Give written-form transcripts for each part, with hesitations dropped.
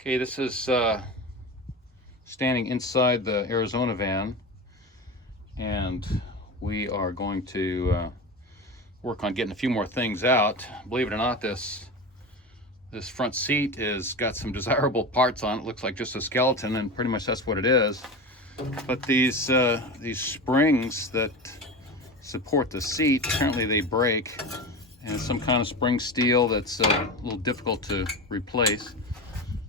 Okay, this is standing inside the Arizona van, and we are going to work on getting a few more things out. Believe it or not, this front seat is got some desirable parts on it. Looks like just a skeleton, and pretty much that's what it is. But these springs that support the seat, apparently they break, and it's some kind of spring steel that's a little difficult to replace.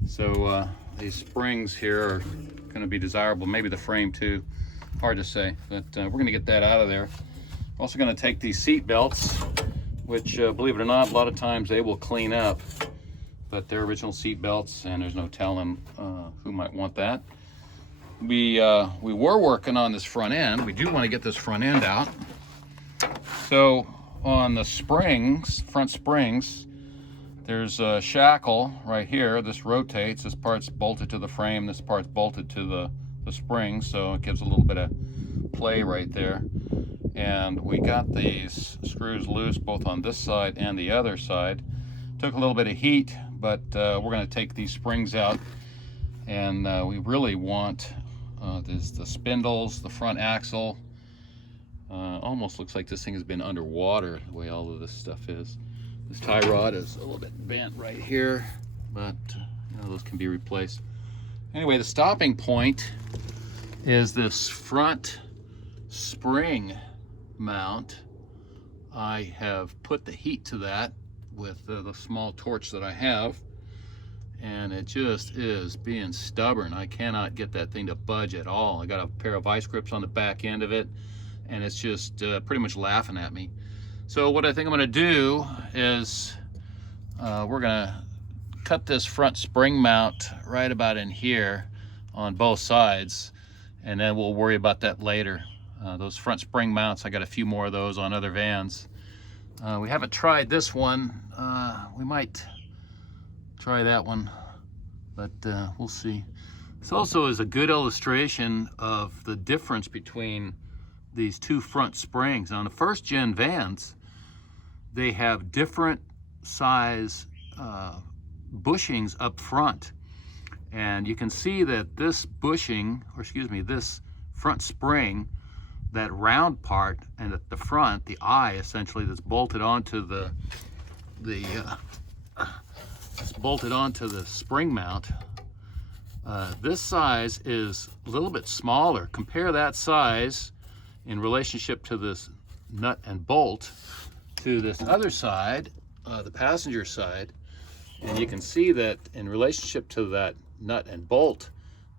So these springs here are going to be desirable, maybe the frame too, hard to say, but we're going to get that out of there. We're also going to take these seat belts, which believe it or not, a lot of times they will clean up, but they're original seat belts and there's no telling who might want that. We were working on this front end. We do want to get this front end out. So on the springs, front springs, there's a shackle right here. This rotates. This part's bolted to the frame. This part's bolted to the spring, so it gives a little bit of play right there. And we got these screws loose both on this side and the other side. Took a little bit of heat, but we're going to take these springs out. And we really want the spindles, the front axle. Almost looks like this thing has been underwater, the way all of this stuff is. This tie rod is a little bit bent right here, but those can be replaced. Anyway, the stopping point is this front spring mount. I have put the heat to that with the small torch that I have, and it just is being stubborn. I cannot get that thing to budge at all. I got a pair of vice grips on the back end of it, and it's just pretty much laughing at me. So what I think I'm going to do is we're going to cut this front spring mount right about in here on both sides, and then we'll worry about that later. Those front spring mounts, I got a few more of those on other vans. We haven't tried this one. We might try that one, but we'll see. This also is a good illustration of the difference between these two front springs. On the first gen vans, they have different size bushings up front, and you can see that this bushing, or excuse me, this front spring, that round part, and at the front, the eye essentially that's bolted onto the spring mount. This size is a little bit smaller. Compare that size in relationship to this nut and bolt to this other side, the passenger side, and you can see that in relationship to that nut and bolt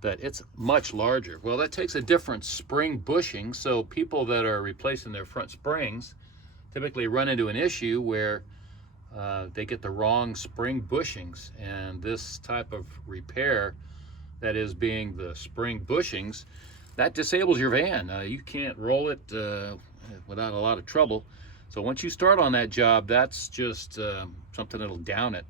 that it's much larger. Well, that takes a different spring bushing, so people that are replacing their front springs typically run into an issue where they get the wrong spring bushings, and this type of repair, that is being the spring bushings, that disables your van. You can't roll it without a lot of trouble. So once you start on that job, that's just something that'll down it.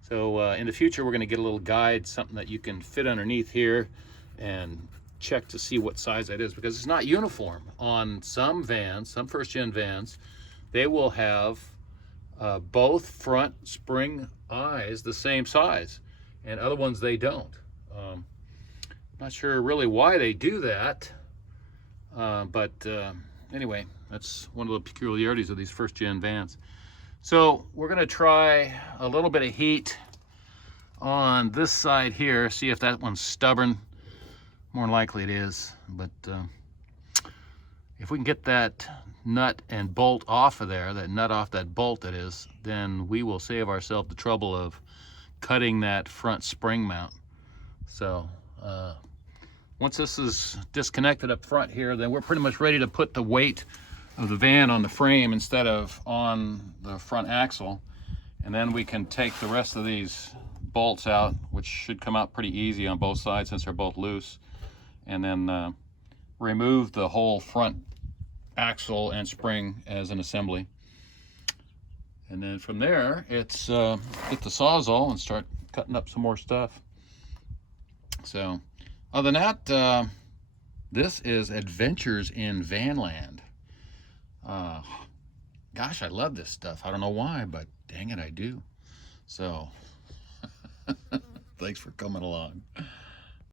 So in the future, we're going to get a little guide, something that you can fit underneath here and check to see what size that is, because it's not uniform. On some vans, some first-gen vans, they will have both front spring eyes the same size, and other ones they don't. Not sure really why they do that, but anyway, that's one of the peculiarities of these first-gen vans. So we're going to try a little bit of heat on this side here, see if that one's stubborn. More than likely it is, but if we can get that nut and bolt off of there, that nut off that bolt that is, then we will save ourselves the trouble of cutting that front spring mount. So once this is disconnected up front here, then we're pretty much ready to put the weight of the van on the frame instead of on the front axle, and then we can take the rest of these bolts out, which should come out pretty easy on both sides since they're both loose, and then remove the whole front axle and spring as an assembly. And then from there, it's get the Sawzall and start cutting up some more stuff. So other than that, this is Adventures in Vanland. Gosh, I love this stuff. I don't know why, but dang it, I do. So Thanks for coming along.